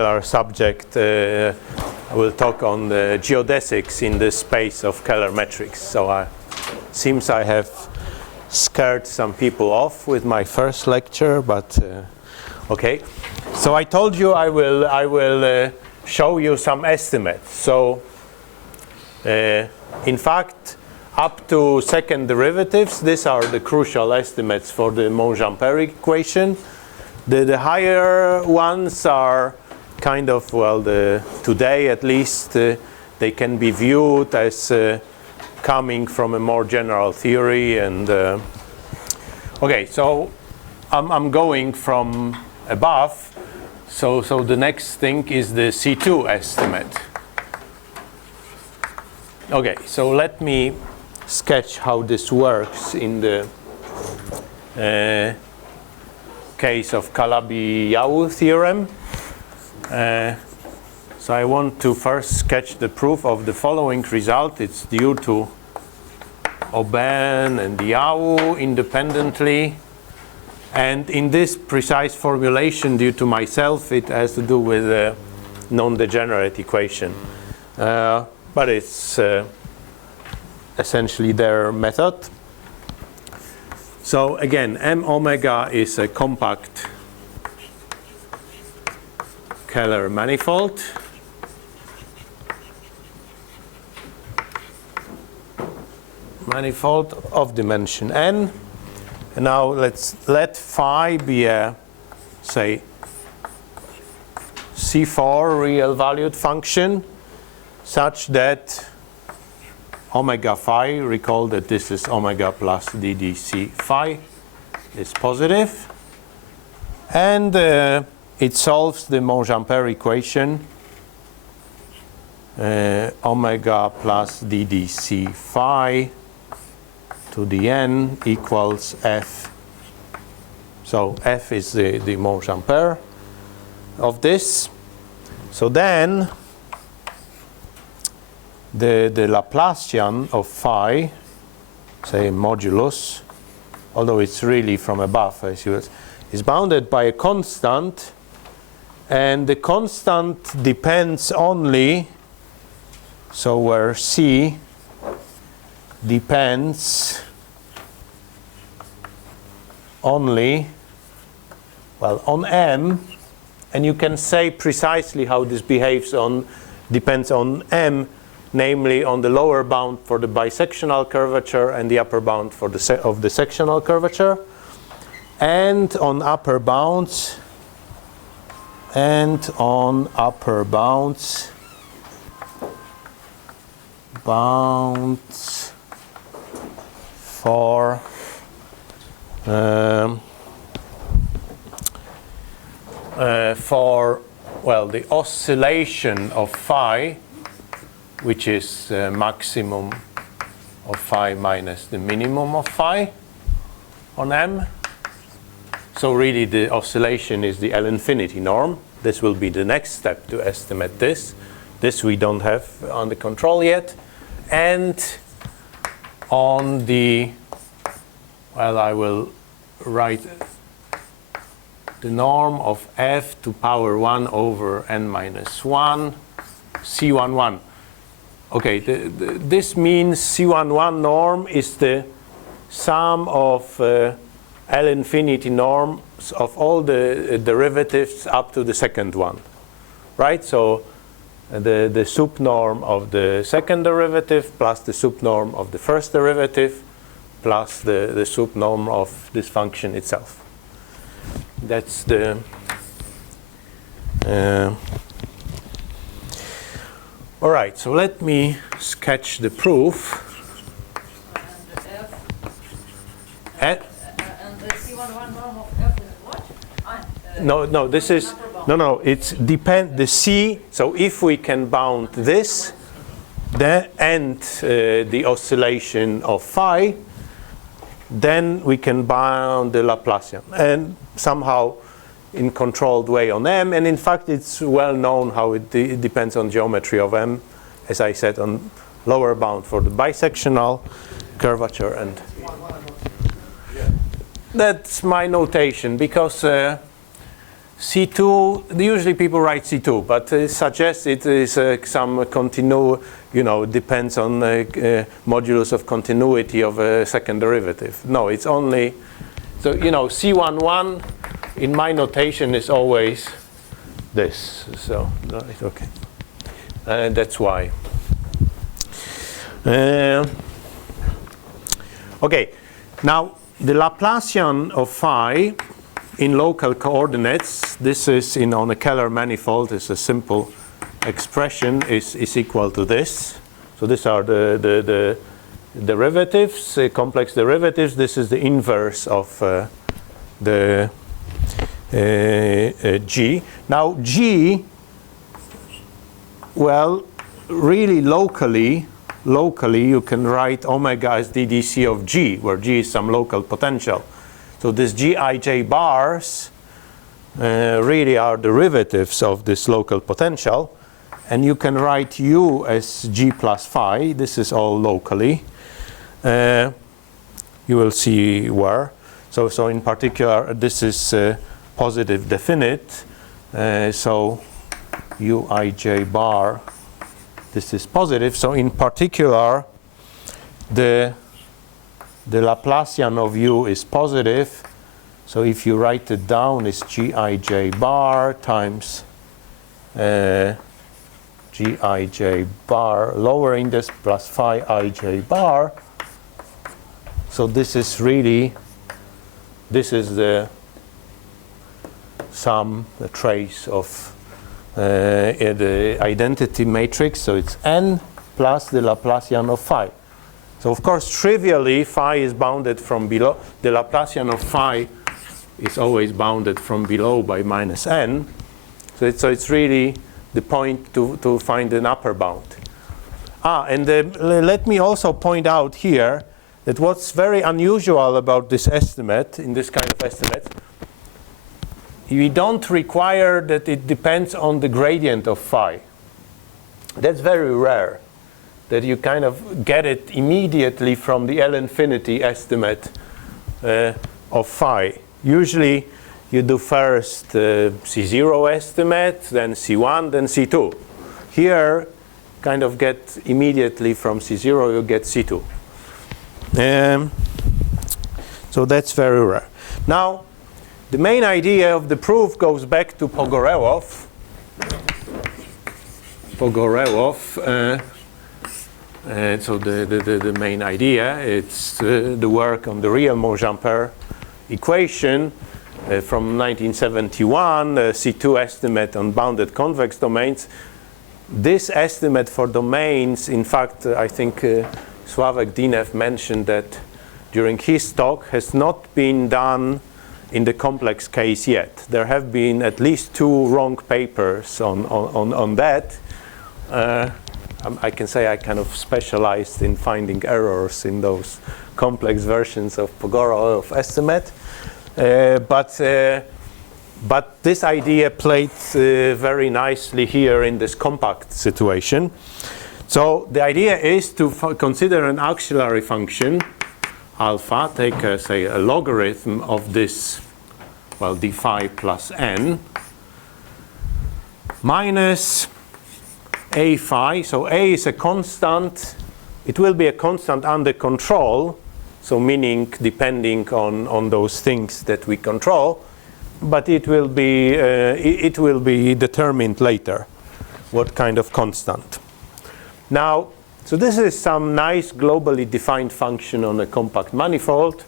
Our subject will talk on the geodesics in the space of Kähler metrics. So seems I have scared some people off with my first lecture, but okay. So I told you I will show you some estimates. So in fact, up to second derivatives, these are the crucial estimates for the Monge-Ampère equation. The higher ones are kind of, well, today at least, they can be viewed as coming from a more general theory. And okay, so I'm going from above. So the next thing is the C2 estimate. Okay, so let me sketch how this works in the case of Calabi-Yau theorem. So I want to first sketch the proof of the following result. It's due to Aubin and Yau independently. And in this precise formulation, due to myself, it has to do with a non-degenerate equation. But it's essentially their method. So again, M omega is a compact Kähler manifold. Manifold of dimension n. And now let's let phi be a, say, C4 real valued function such that omega phi, recall that this is omega plus ddc phi, is positive. And it solves the Monge-Ampère equation, omega plus ddc phi to the n equals f. So f is the Monge-Ampère of this. So then the Laplacian of phi, say modulus, although it's really from above, as you is bounded by a constant, and the constant depends only, so where C depends only, well, on M, and you can say precisely how this behaves depends on M, namely on the lower bound for the bisectional curvature and the upper bound for of the sectional curvature, and on upper bounds for well, the oscillation of phi, which is maximum of phi minus the minimum of phi on M. So really the oscillation is the L infinity norm. This will be the next step to estimate this. This we don't have under control yet. And on the, well, I will write the norm of f to power 1 over n minus 1, C11. Okay, this means C11 norm is the sum of L infinity norms of all the derivatives up to the second one, right? So the sup norm of the second derivative plus the sup norm of the first derivative plus the sup norm of this function itself. That's the all right, so let me sketch the proof. And the C11 norm of f is what? No, this is, no, it's the C, so if we can bound this, and the oscillation of phi, then we can bound the Laplacian, and somehow in controlled way on M, and in fact it's well known how it depends on geometry of M, as I said, on lower bound for the bisectional curvature. And that's my notation, because C2, usually people write C2, but it suggests it is some depends on modulus of continuity of a second derivative. No, it's only, so, C11 in my notation is always this. So, right, okay. That's why. Okay, now the Laplacian of phi in local coordinates, this is on a Keller manifold, is a simple expression, is equal to this. So these are the derivatives, complex derivatives. This is the inverse of the G. Now G, well, really locally you can write omega as ddc of G, where G is some local potential. So these Gij bars really are derivatives of this local potential. And you can write U as G plus phi. This is all locally. You will see where. So in particular, this is positive definite. So Uij bar, this is positive. So in particular, the Laplacian of U is positive. So if you write it down, it's Gij bar times Gij bar lower index plus phi ij bar. So this is really, this is the sum, the trace of the identity matrix. So it's n plus the Laplacian of phi. So of course, trivially, phi is bounded from below. The Laplacian of phi is always bounded from below by minus n. So it's really the point to find an upper bound. And let me also point out here that what's very unusual about this estimate, in this kind of estimate, we don't require that it depends on the gradient of phi. That's very rare, that you kind of get it immediately from the L infinity estimate of phi. Usually you do first C0 estimate, then C1, then C2. Here, kind of get immediately from C0, you get C2. So that's very rare. Now, the main idea of the proof goes back to Pogorelov. So the main idea, it's the work on the real Monge-Ampère equation from 1971, C2 estimate on bounded convex domains. This estimate for domains, in fact, I think Sławek Dinev mentioned that during his talk, has not been done in the complex case yet. There have been at least 2 wrong papers on that. I can say I kind of specialized in finding errors in those complex versions of Pogorelov estimate. But this idea played very nicely here in this compact situation. So the idea is to consider an auxiliary function, alpha, take say a logarithm of this, well, d phi plus n, minus a phi. So a is a constant. It will be a constant under control. So meaning depending on those things that we control, but it will be determined later what kind of constant. Now, so this is some nice globally defined function on a compact manifold.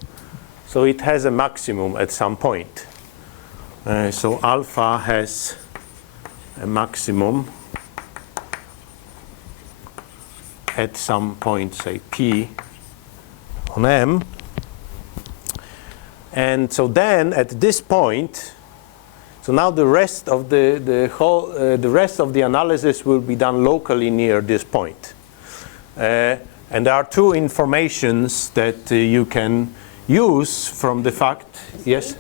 So it has a maximum at some point. So alpha has a maximum at some point, say P on M. And so then at this point, so now the rest of the rest of the analysis will be done locally near this point. And there are 2 informations that you can use from the fact. Yes?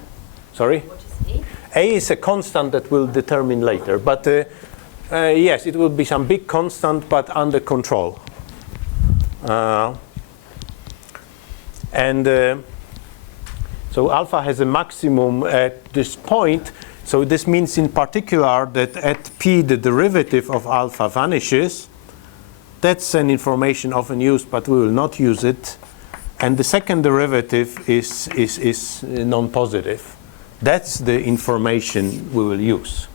Sorry? What is A? A is a constant that we'll determine later. But yes, it will be some big constant, but under control. So alpha has a maximum at this point. So this means in particular that at p the derivative of alpha vanishes. That's an information often used, but we will not use it. And the second derivative is non-positive. That's the information we will use.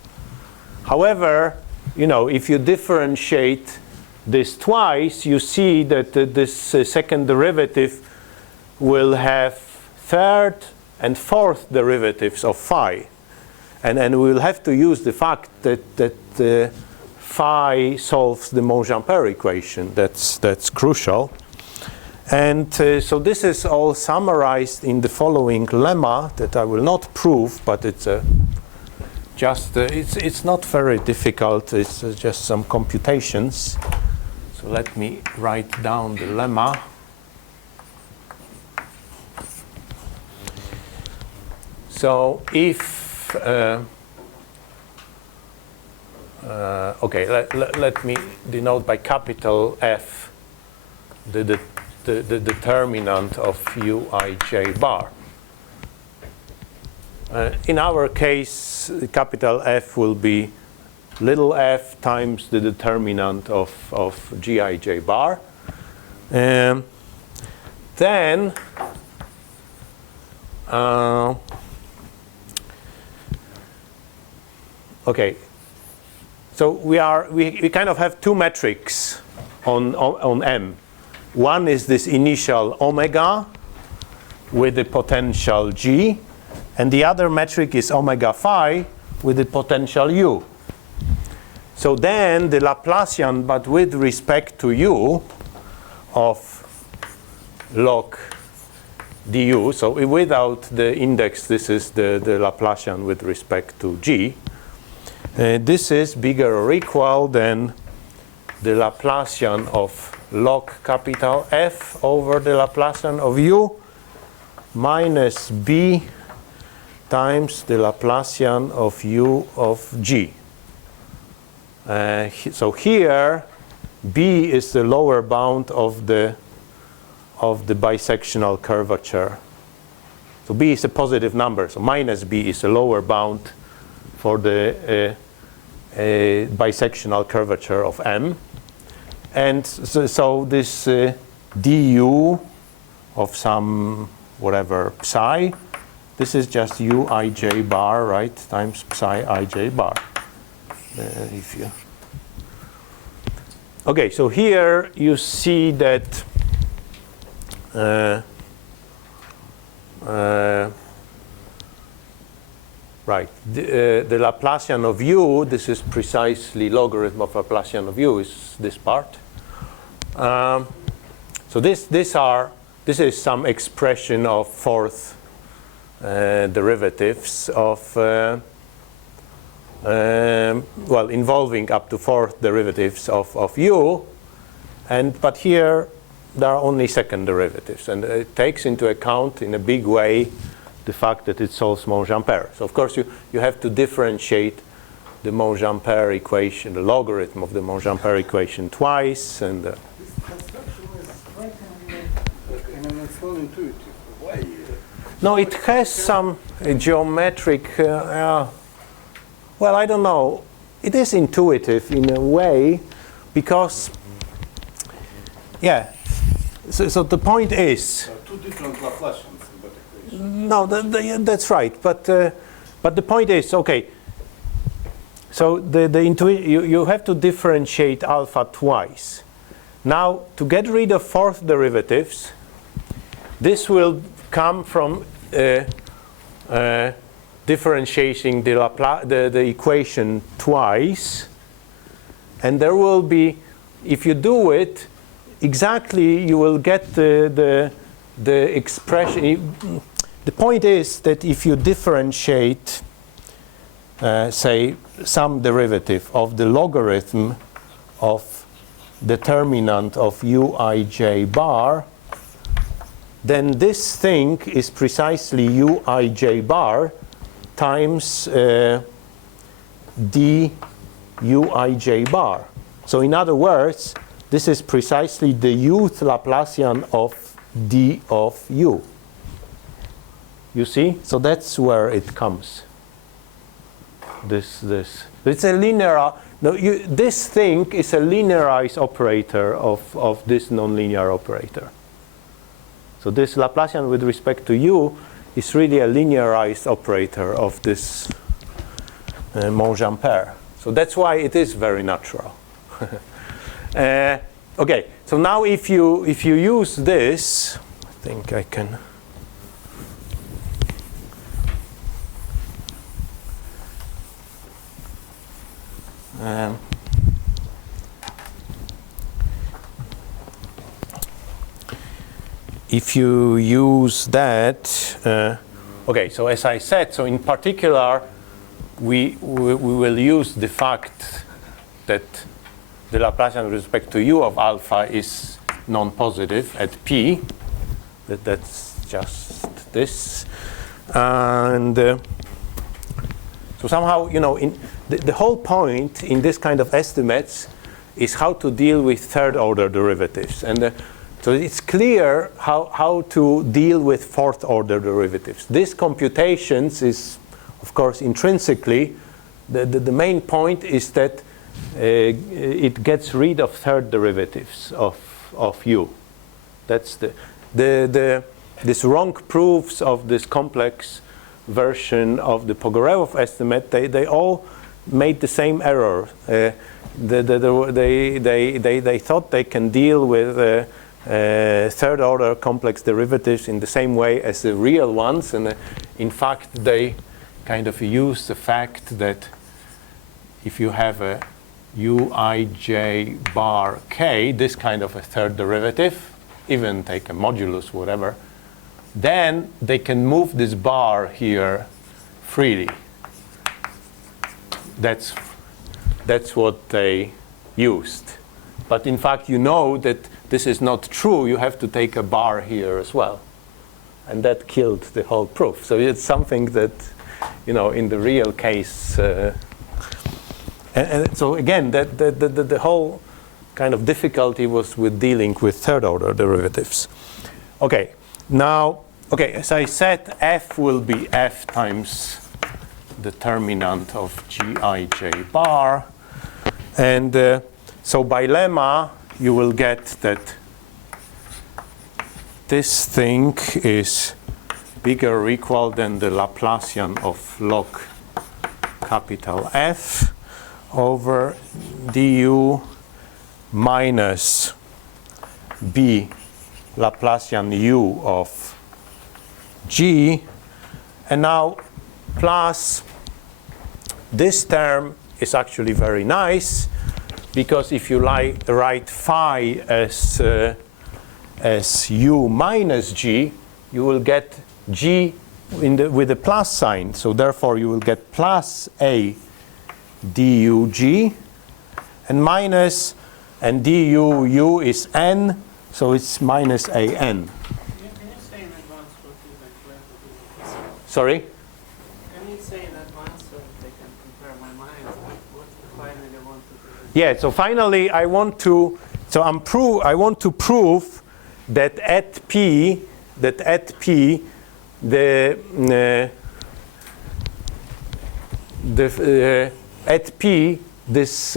However, if you differentiate this twice, you see that this second derivative will have third and fourth derivatives of phi. And we will have to use the fact that phi solves the Monge-Ampère equation. That's crucial. And so this is all summarized in the following lemma that I will not prove, but it's it's not very difficult. It's just some computations. So let me write down the lemma. So if okay, let me denote by capital F the determinant of uij bar. In our case, capital F will be little f times the determinant of gij bar. Then okay, so we kind of have two metrics on M. One is this initial omega with the potential G, and the other metric is omega phi with the potential U. So then the Laplacian, but with respect to U, of log du, so without the index, this is the Laplacian with respect to G. This is bigger or equal than the Laplacian of log capital F over the Laplacian of U minus B times the Laplacian of U of G. So here B is the lower bound of the bisectional curvature. So B is a positive number, so minus B is a lower bound for the bisectional curvature of M. And so this du of some whatever psi, this is just uij bar, right, times psi ij bar. Okay, so here you see that right, the Laplacian of U, this is precisely logarithm of Laplacian of U, is this part. So this is some expression of fourth derivatives of well, involving up to fourth derivatives of U, but here there are only second derivatives, and it takes into account in a big way the fact that it solves Monge-Ampère. So of course you have to differentiate the Monge-Ampère equation, the logarithm of the Monge-Ampère equation twice, and this construction is quite and it's not intuitive. Why? No, it has some geometric. Well, I don't know. It is intuitive in a way, because yeah. So the point is. Two different Laplacians in that equation. No, that's right. But the point is, okay. So you have to differentiate alpha twice. Now, to get rid of fourth derivatives, this will come from differentiating the equation twice, and there will be, if you do it exactly, you will get the expression. The point is that if you differentiate, say, some derivative of the logarithm of determinant of uij bar, then this thing is precisely uij bar times d uij bar. So in other words, this is precisely the uth Laplacian of d of u. You see? So that's where it comes. This. It's a linear. No, this thing is a linearized operator of this nonlinear operator. So this Laplacian with respect to u is really a linearized operator of this Monge-Ampère. So that's why it is very natural. Okay, so now if you use this, I think I can. If you use that, okay, so as I said, so in particular, we will use the fact that the Laplacian with respect to u of alpha is non-positive at p. That's just this. And so somehow, you know, in the whole point in this kind of estimates is how to deal with third-order derivatives. And so it's clear how to deal with fourth-order derivatives. This computations is, of course, intrinsically, the main point is that it gets rid of third derivatives of u. That's this wrong proofs of this complex version of the Pogorelov estimate. They all made the same error. They thought they can deal with third order complex derivatives in the same way as the real ones, and in fact they kind of use the fact that if you have a uij bar k, this kind of a third derivative, even take a modulus, whatever, then they can move this bar here freely. That's what they used. But in fact, you know that this is not true. You have to take a bar here as well. And that killed the whole proof. So it's something that, you know, in the real case, and so again, the whole kind of difficulty was with dealing with third order derivatives. Okay, now, okay, as I said, f will be f times determinant of gij bar. And so by lemma, you will get that this thing is bigger or equal than the Laplacian of log capital F over du minus b Laplacian u of g, and now plus this term is actually very nice, because if you write phi as u minus g, you will get g with a plus sign. So therefore you will get plus a dug, and minus, and du u is n, so it's minus a n. Can you say in advance what you plan to do? Sorry? Can you say in advance so they can compare my mind what you finally want to do? Yeah, so finally I want to, so I want to prove that at p, at p, this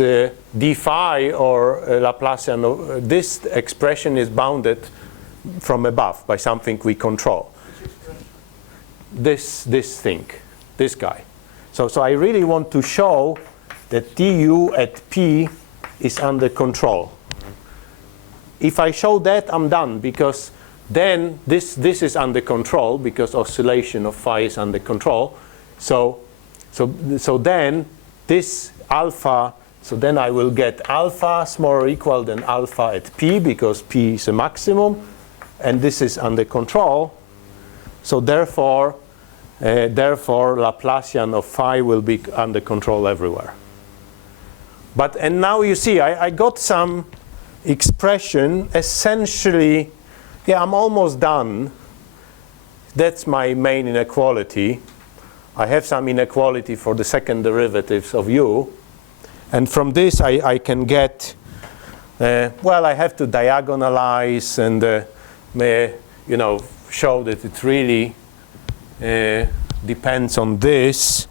d phi or Laplacian, this expression is bounded from above by something we control. This thing, this guy. So I really want to show that du at p is under control. If I show that, I'm done, because then this is under control, because oscillation of phi is under control. So then this alpha, so then I will get alpha smaller or equal than alpha at p, because p is a maximum, and this is under control. So therefore Laplacian of phi will be under control everywhere. And now you see, I got some expression, essentially, yeah, I'm almost done. That's my main inequality. I have some inequality for the second derivatives of u. And from this I can get, well, I have to diagonalize and you know, show that it really depends on this.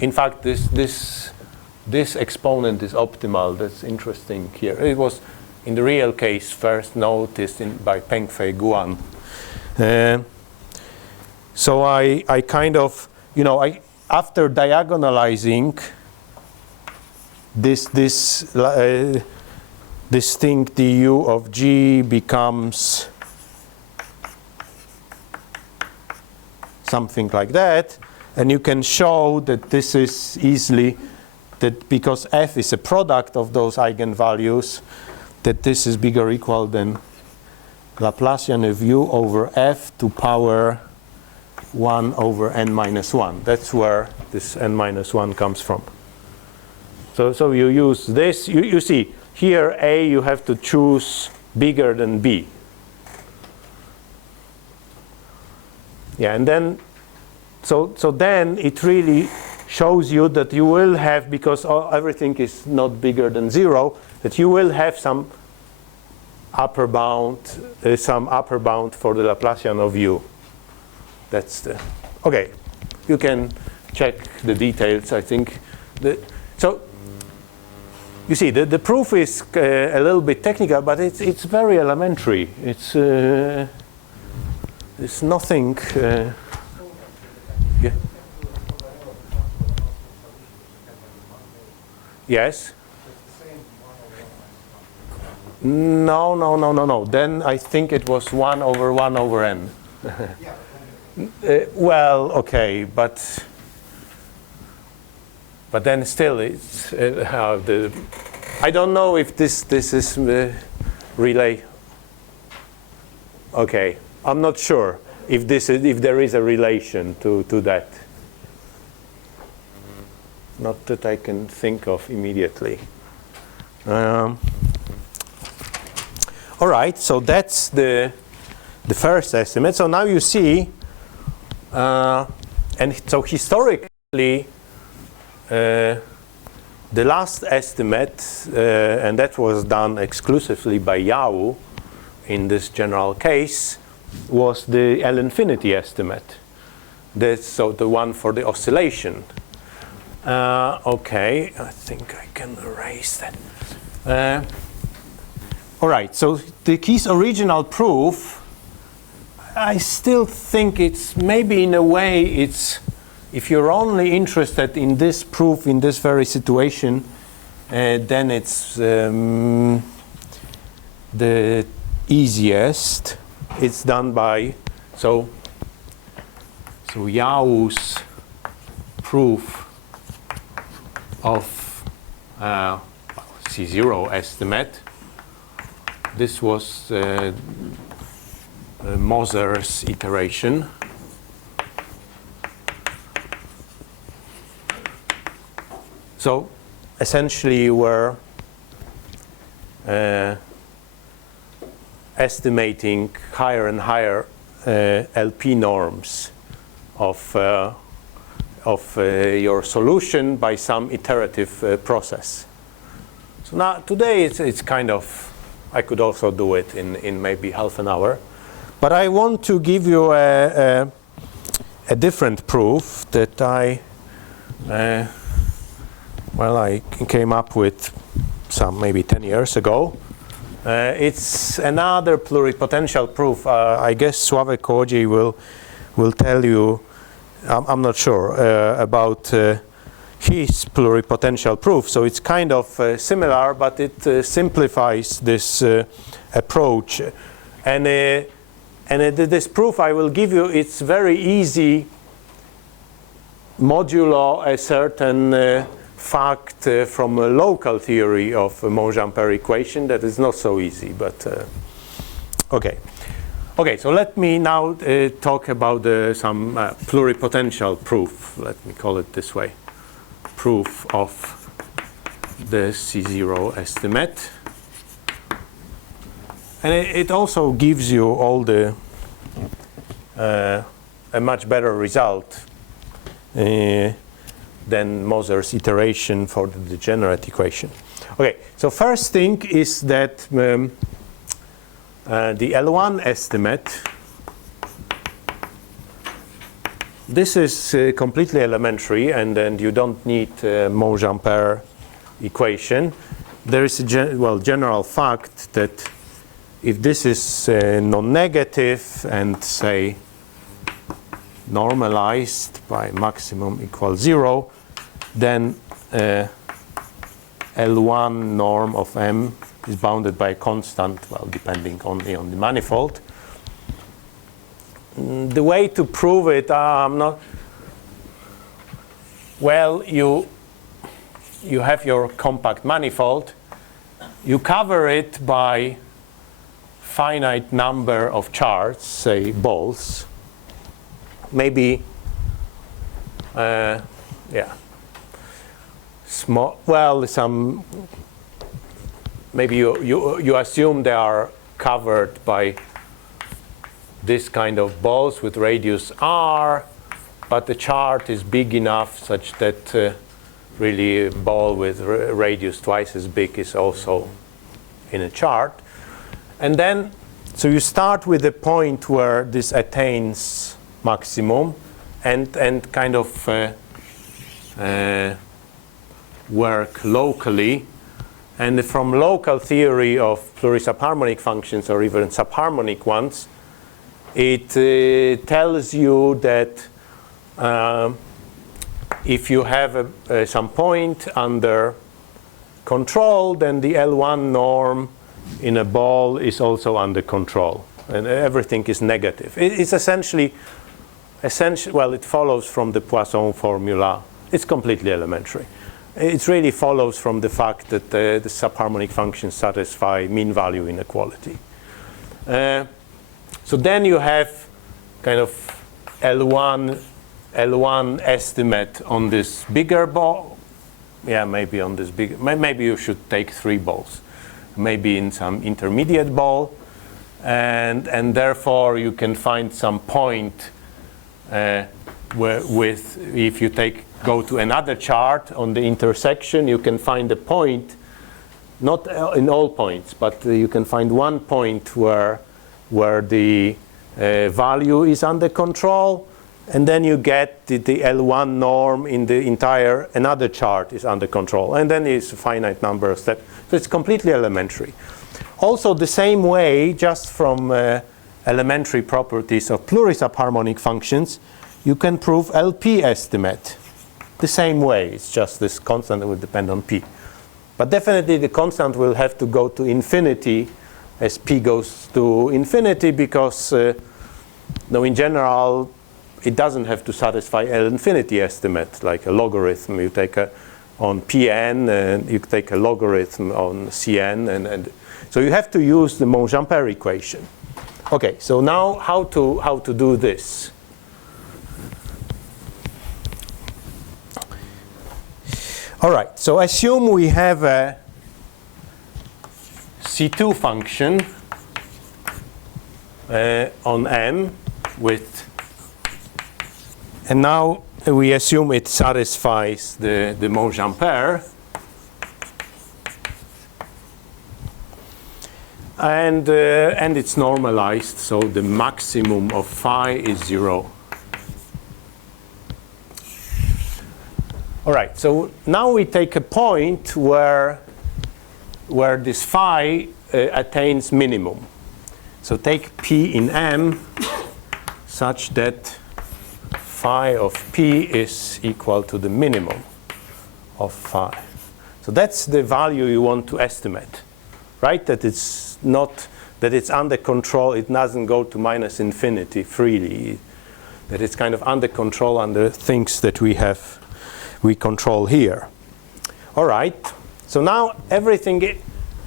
in fact, this exponent is optimal. That's interesting here. It was, in the real case, first noticed by Pengfei Guan. So I kind of, after diagonalizing this thing du of g becomes something like that, and you can show that this is easily, that because f is a product of those eigenvalues, that this is bigger or equal than Laplacian of u over f to power 1 over n minus 1. That's where this n minus 1 comes from. So you use this. You see, here A you have to choose bigger than B. Yeah, and then, so then it really shows you that you will have, because everything is not bigger than 0, that you will have some upper bound for the Laplacian of u. That's the, okay. You can check the details, I think. So you see, the proof is a little bit technical, but it's very elementary. It's nothing. Yeah. Yes. No. Then I think it was 1 over n. Well, okay, but then still, it's I don't know if this is relay. Okay, I'm not sure if there is a relation to that. Not that I can think of immediately. All right, so that's the first estimate. So now you see, and so historically, the last estimate, and that was done exclusively by Yau in this general case, was the L infinity estimate. That's so the one for the oscillation. Okay, I think I can erase that. All right, so the Key's original proof, I still think it's maybe in a way it's, if you're only interested in this proof in this very situation, then it's the easiest. It's done by, so Yau's proof of C0 estimate. This was Moser's iteration. So essentially we're estimating higher and higher LP norms of your solution by some iterative process. So now today it's kind of, I could also do it in maybe half an hour, but I want to give you a different proof that I came up with some maybe 10 years ago. It's another pluripotential proof. I guess Sławek Kołodziej will tell you, I'm not sure, about his pluripotential proof. So it's kind of similar, but it simplifies this approach. And this proof I will give you, it's very easy modulo a certain fact from a local theory of a Monge-Ampère equation that is not so easy, but okay. Okay, so let me now talk about some pluripotential proof. Let me call it this way. Proof of the C0 estimate. And it also gives you all the a much better result than Moser's iteration for the degenerate equation. Okay, so first thing is that the L1 estimate this is completely elementary, and you don't need Monge-Ampère equation. There is a general fact that if this is non-negative and say normalized by maximum equals 0, then L1 norm of M is bounded by a constant, well, depending only on the manifold. The way to prove it, I'm not. Well, you have your compact manifold. You cover it by finite number of charts, say balls. Maybe, yeah, small. Well, some. Maybe you assume they are covered by this kind of balls with radius r, but the chart is big enough such that really a ball with radius twice as big is also in a chart. And then, so you start with a point where this attains maximum and kind of work locally. And from local theory of plurisubharmonic functions or even subharmonic ones, it tells you that if you have some point under control, then the L1 norm in a ball is also under control, and everything is negative. It's essentially, well, it follows from the Poisson formula. It's completely elementary. It really follows from the fact that the subharmonic functions satisfy mean value inequality. So then you have kind of L1 estimate on this bigger ball. Yeah, maybe on this big. Maybe you should take 3 balls, maybe in some intermediate ball, and therefore you can find some point where if you go to another chart on the intersection, you can find a point, not in all points, but you can find one point where the value is under control, and then you get the L1 norm in the entire another chart is under control, and then it's a finite number of steps. So it's completely elementary. Also the same way, just from elementary properties of plurisubharmonic functions, you can prove LP estimate. The same way, it's just this constant that will depend on P. But definitely the constant will have to go to infinity as P goes to infinity, because in general it doesn't have to satisfy L infinity estimate, like a logarithm. You take on Pn and you take a logarithm on Cn, and so you have to use the Monge-Ampère equation. Okay, so now how to do this? All right, so assume we have a C2 function on M with, and now we assume it satisfies the Monge-Ampère, and it's normalized, so the maximum of phi is 0. All right, so now we take a point where this phi attains minimum. So take P in M such that phi of P is equal to the minimum of phi. So that's the value you want to estimate, right? That it's not, that it's under control, it doesn't go to minus infinity freely, that it's kind of under control under things that we control here. All right, so now everything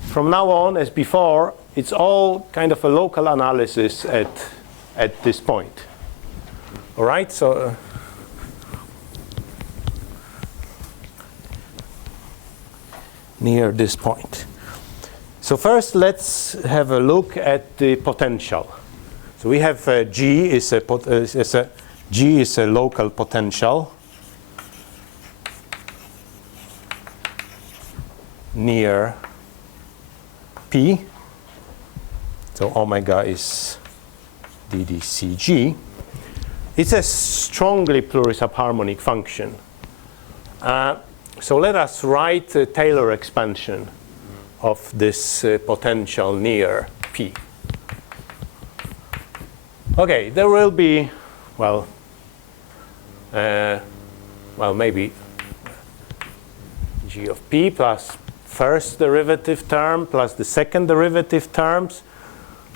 from now on as before, it's all kind of a local analysis at this point. All right, so near this point. So first let's have a look at the potential. So we have G is a local potential near P. So omega is ddCG. It's a strongly plurisubharmonic function. So let us write a Taylor expansion of this potential near P. Okay, there will be, well, maybe g of P plus first derivative term plus the second derivative terms,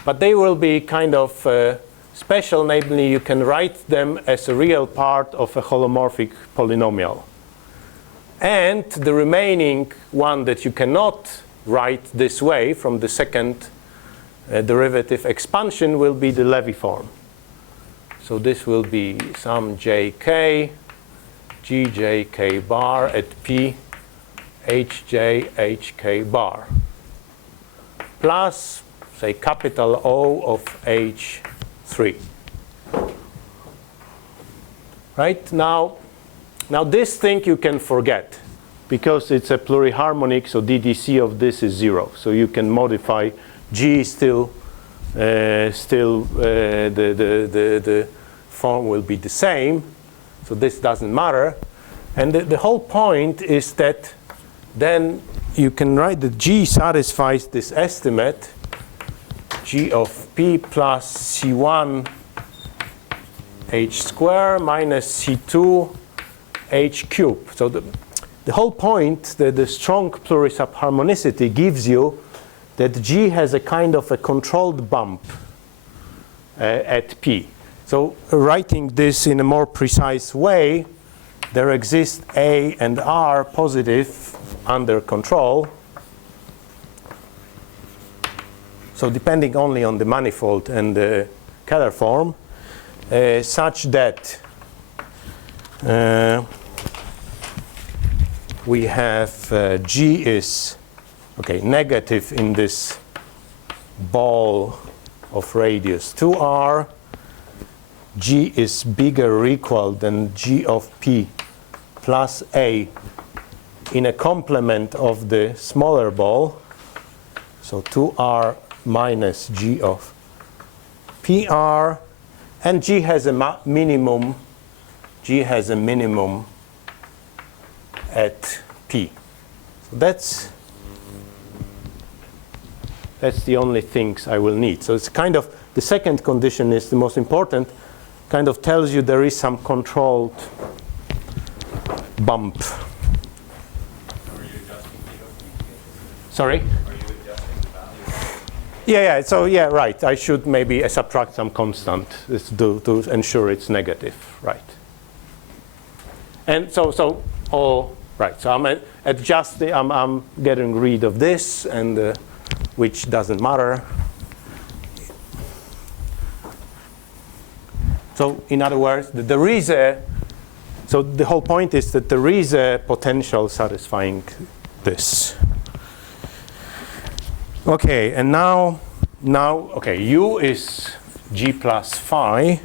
but they will be kind of special, namely you can write them as a real part of a holomorphic polynomial. And the remaining one that you cannot write this way from the second derivative expansion will be the Levy form. So this will be some jk, gjk bar at P, hj, hk bar, plus, say, capital O of h3. Right? Now this thing you can forget, because it's a pluriharmonic, so DDC of this is 0. So you can modify G still the form will be the same. So this doesn't matter. And the whole point is that then you can write that G satisfies this estimate, G of P plus C1 H square minus C2 H cube. So the whole point, the strong plurisubharmonicity gives you that G has a kind of a controlled bump at P. So writing this in a more precise way, there exist A and R positive under control. So depending only on the manifold and the Keller form, such that we have G is negative in this ball of radius 2r. G is bigger or equal than G of P plus A in a complement of the smaller ball. So 2r minus G of PR, and G has a minimum. G has a minimum at P. So that's the only things I will need. So it's kind of, the second condition is the most important, kind of tells you there is some controlled bump. Are you adjusting the Sorry? Are you adjusting the value? Yeah, so yeah, right. I should maybe subtract some constant to ensure it's negative, right? And so all right. So I'm adjusting. I'm getting rid of this, and which doesn't matter. So in other words, there is a. So the whole point is that there is a potential satisfying this. Okay, and now, okay, U is G plus phi,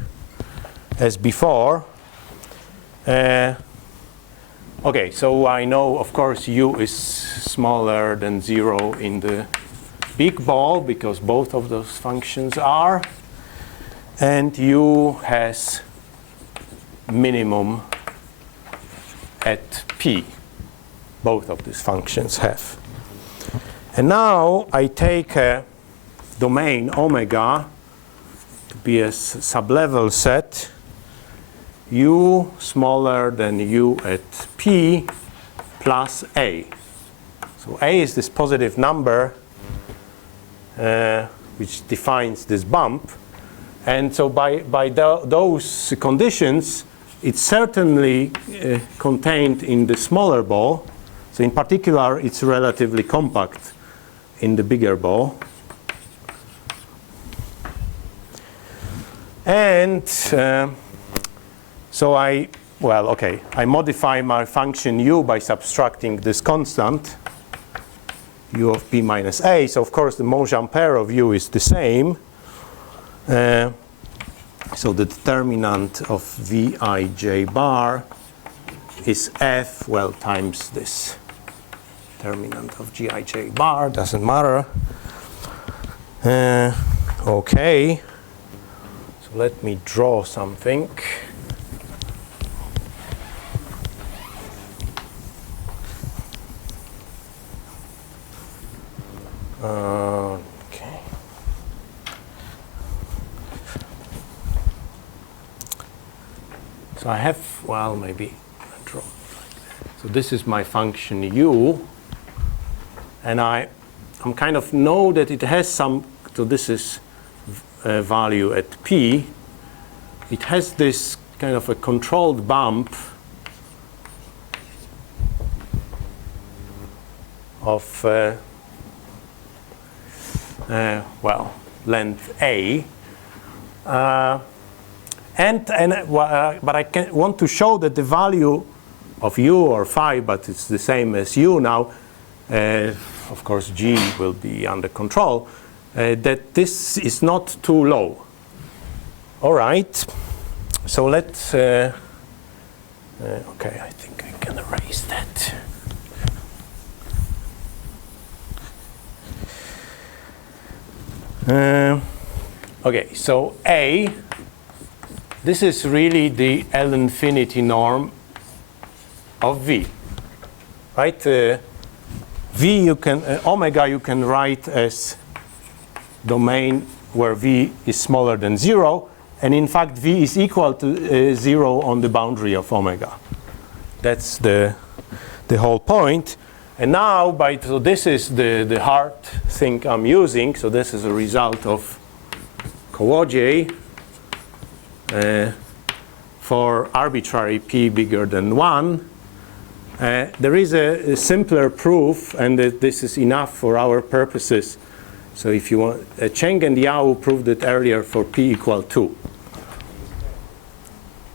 as before. Okay, so I know, of course, U is smaller than 0 in the big ball, because both of those functions are. And U has minimum at P. Both of these functions have. And now I take a domain omega to be a sublevel set, U smaller than U at P plus A. So A is this positive number which defines this bump. And so by those conditions, it's certainly contained in the smaller ball. So in particular, it's relatively compact in the bigger ball. And so I modify my function U by subtracting this constant, U of P minus A. So of course, the Mongean pair of U is the same. So the determinant of Vij bar is F, times this determinant of Gij bar, doesn't matter. Okay, so let me draw something. Okay. So I have, well, maybe I draw it like that. So this is my function u, and I'm kind of know that it has some, so this is a value at p. It has this kind of a controlled bump of, well, length a. But I want to show that the value of u or phi, but it's the same as u now, of course g will be under control, that this is not too low. All right, so let's, okay, I think I can erase that. Okay, so A, this is really the L infinity norm of V, right? V you can, omega you can write as domain where V is smaller than 0, and in fact V is equal to 0 on the boundary of omega. That's the whole point. And now, so this is the hard thing I'm using. So this is a result of Kawauji for arbitrary p bigger than 1. There is a simpler proof, and this is enough for our purposes. So if you want, Cheng and Yau proved it earlier for p equal 2.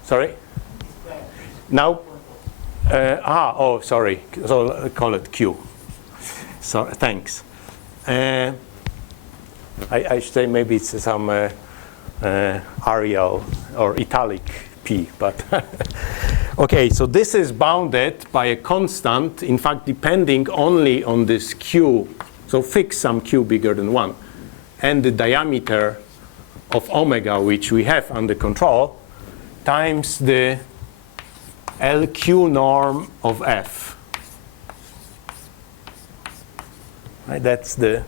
Sorry? Now, oh, sorry. So I'll call it Q. So thanks. I should say maybe it's some Arial or italic P, but okay. So this is bounded by a constant. In fact, depending only on this Q. So fix some Q bigger than 1, and the diameter of omega, which we have under control, times the LQ norm of F. Right, that's the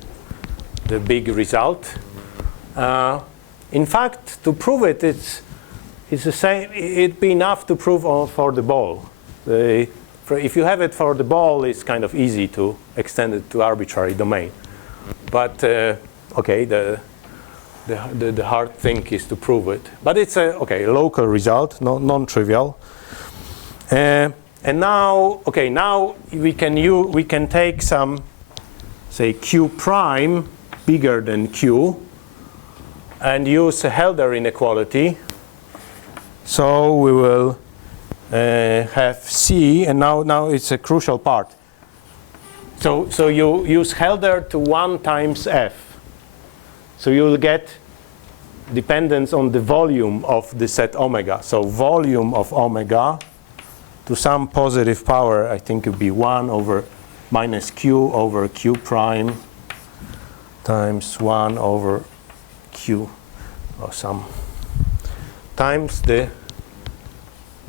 big result. In fact, to prove it, it's the same. It'd be enough to prove for the ball. If you have it for the ball, it's kind of easy to extend it to arbitrary domain. But okay, the hard thing is to prove it. But it's a local result, non-trivial. And now, okay, now we can take some, say, Q prime bigger than Q, and use a Helder inequality. So we will have C, and now it's a crucial part. So you use Helder to 1 times F. So you will get dependence on the volume of the set omega. So volume of omega to some positive power, I think it would be 1 over minus Q over Q prime times 1 over Q or some times the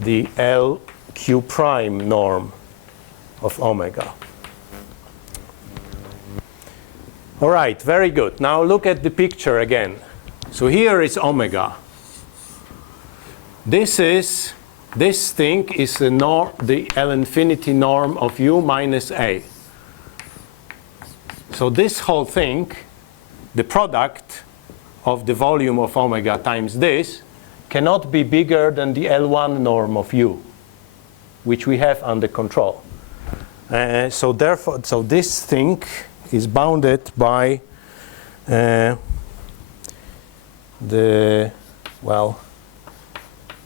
LQ prime norm of omega. All right, very good. Now look at the picture again. So here is omega. This thing is the L infinity norm of U minus A. So this whole thing, the product of the volume of omega times this, cannot be bigger than the L1 norm of U, which we have under control. So therefore, so this thing is bounded by the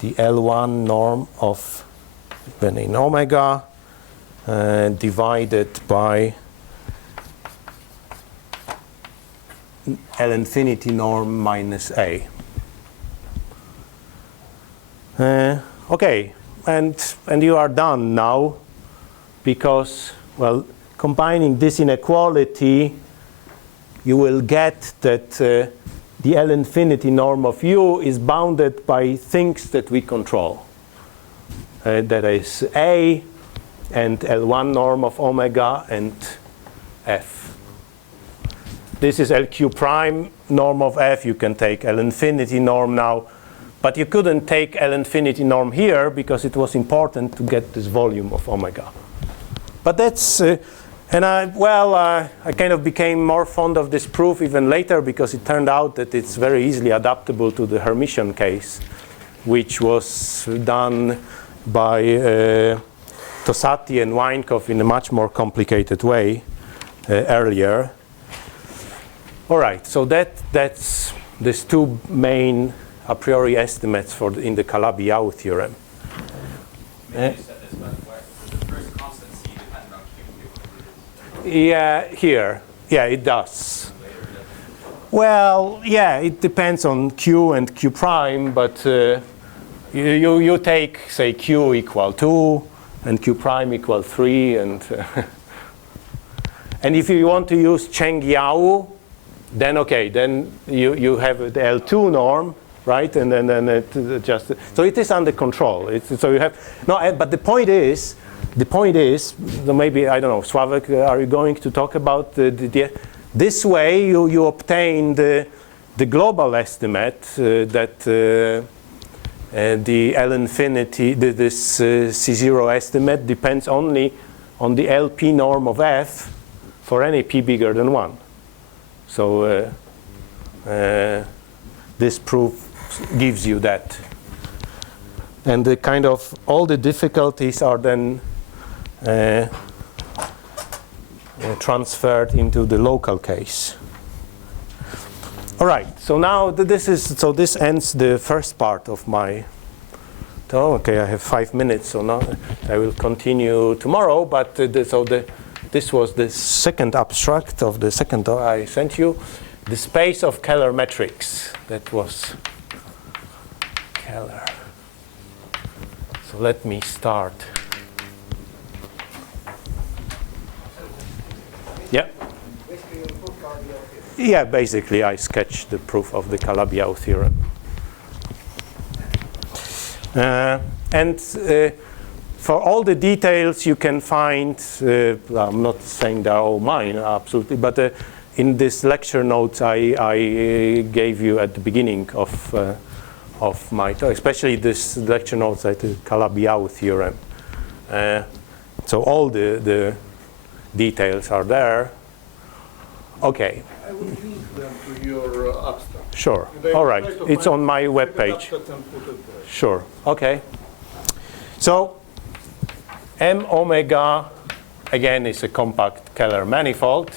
L1 norm of when in omega divided by L infinity norm minus A. Okay, and you are done now, because, well, combining this inequality, you will get that the L infinity norm of U is bounded by things that we control. That is A and L1 norm of omega and F. this is LQ prime norm of F. You can take L infinity norm now. But you couldn't take L infinity norm here because it was important to get this volume of omega. But that's, and I kind of became more fond of this proof even later because it turned out that it's very easily adaptable to the Hermitian case, which was done by Tosatti and Weinkopf in a much more complicated way earlier. All right, so that's these two main a priori estimates for in the Calabi-Yau theorem. Maybe you said this, but the first constant C depended on Q. Yeah, here. Yeah, it does. Well, yeah, it depends on Q and Q prime, but you take, say, Q equal 2 and Q prime equal 3. And and if you want to use Cheng-Yau, then OK, then you have the L2 norm. Right, and then it just so it is under control. So you have no, but the point is, so maybe I don't know, Sławek, are you going to talk about this way you obtain the global estimate that the L infinity, this C0 estimate depends only on the LP norm of F for any p bigger than 1. So this proof gives you that. And the kind of all the difficulties are then transferred into the local case. All right, so now this ends the first part of my talk. Okay, I have 5 minutes, so now I will continue tomorrow, but this was the second abstract of the second talk I sent you, the space of Keller metrics. That was Keller. So let me start. Yeah. Yeah, basically I sketched the proof of the Calabi-Yau theorem. And for all the details you can find, I'm not saying they're all mine, absolutely, but in this lecture notes I gave you at the beginning of my talk, especially this lecture notes at the Calabi-Yau theorem. So all the details are there. Okay. I will link them to your abstract. Sure. All right. It's on my webpage. Sure. Okay. So M omega, again, is a compact Keller manifold.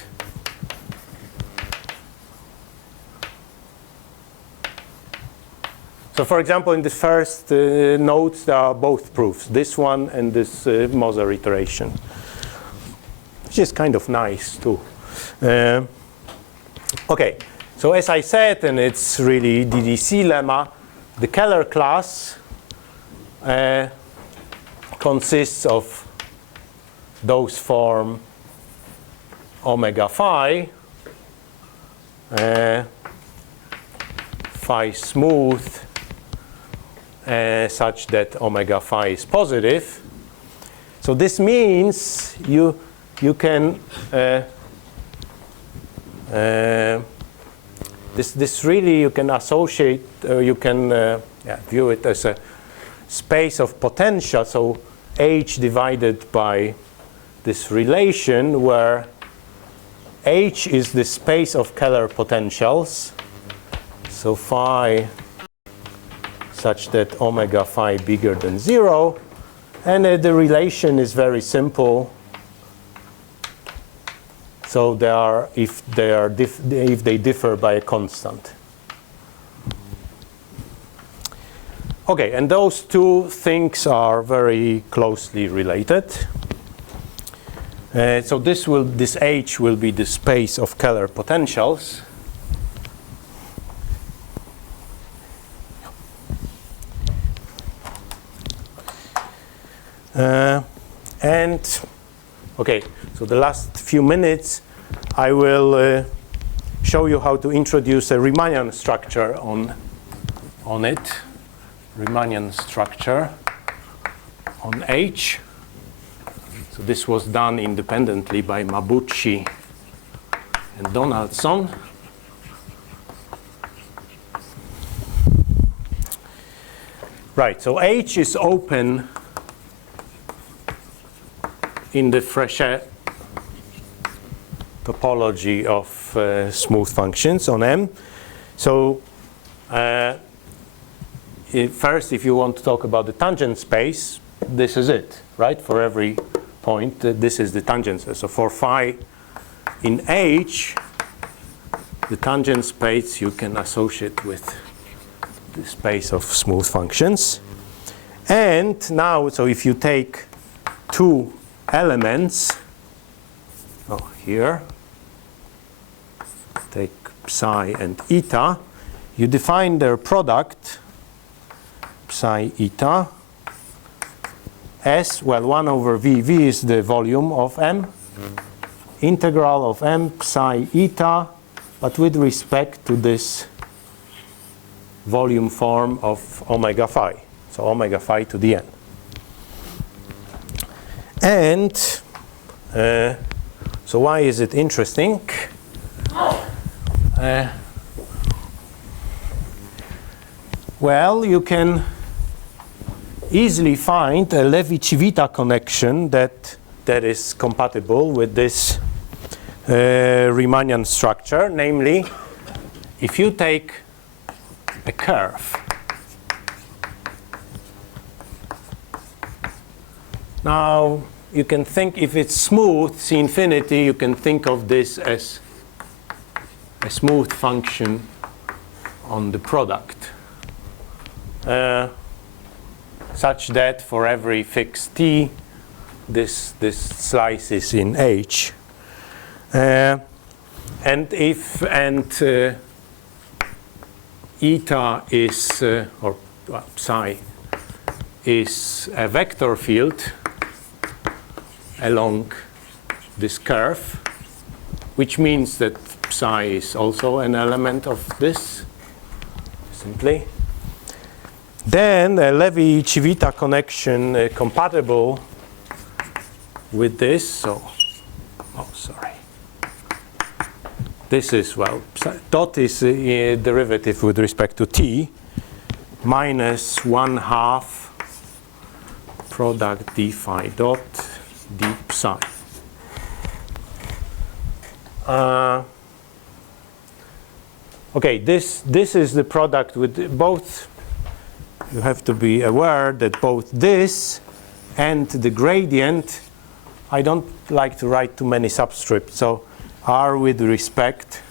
So for example, in the first notes, there are both proofs, this one and this Moser iteration, which is kind of nice too. OK, so as I said, and it's really DDC lemma, the Keller class consists of those form omega phi, phi smooth, such that omega phi is positive. So this means you can this really you can associate, you can view it as a space of potential. So H divided by this relation where H is the space of Keller potentials. So phi such that omega phi bigger than 0, and the relation is very simple. So they are if they differ by a constant. Okay, and those two things are very closely related. So this H will be the space of Keller potentials. And okay, so the last few minutes I will show you how to introduce a Riemannian structure on it. Riemannian structure on H. So this was done independently by Mabuchi and Donaldson. Right, so H is open in the Frechet topology of smooth functions on M. So first, if you want to talk about the tangent space, this is it, right? For every point, this is the tangent space. So for phi in H, the tangent space you can associate with the space of smooth functions. And now, so if you take two elements, here, take psi and eta, you define their product, psi eta, as, well, 1 over v. V is the volume of M. Integral of M psi eta, but with respect to this volume form of omega phi. So omega phi to the n. And so why is it interesting? Well, you can easily find a Levi-Civita connection that is compatible with this Riemannian structure. Namely, if you take a curve, now you can think, if it's smooth, C infinity, you can think of this as a smooth function on the product, such that for every fixed t, this slice is in H. And if eta is, or psi is a vector field along this curve, which means that psi is also an element of this, simply, then a Levi-Civita connection compatible with this, so, this is, well, dot is a derivative with respect to t, minus 1/2 product d phi dot d psi. Okay, this is the product with both. You have to be aware that both this and the gradient, I don't like to write too many subscripts, so are with respect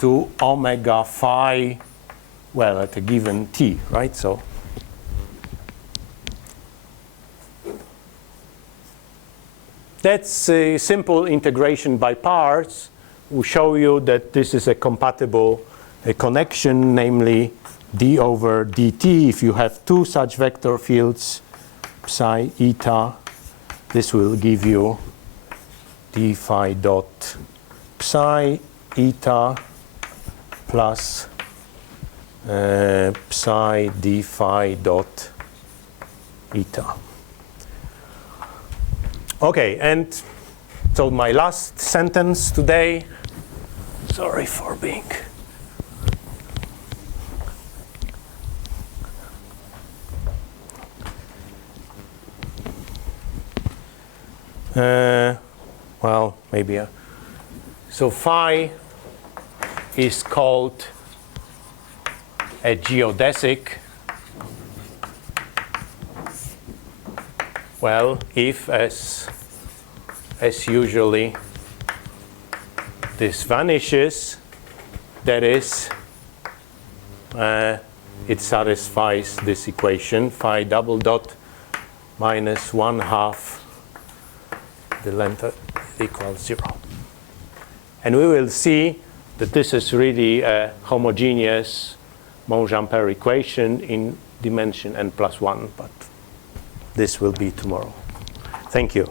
to omega phi, well, at a given t, right? So that's a simple integration by parts. Will show you that this is a compatible connection, namely d over dt. If you have two such vector fields, psi eta, this will give you d phi dot psi eta plus psi d phi dot eta. Okay, and so my last sentence today, sorry for being well, maybe so phi is called a geodesic, well, if as usually this vanishes, that is, it satisfies this equation, phi double dot minus 1/2 the length equals 0. And we will see that this is really a homogeneous Monge-Ampère equation in dimension n+1, but this will be tomorrow. Thank you.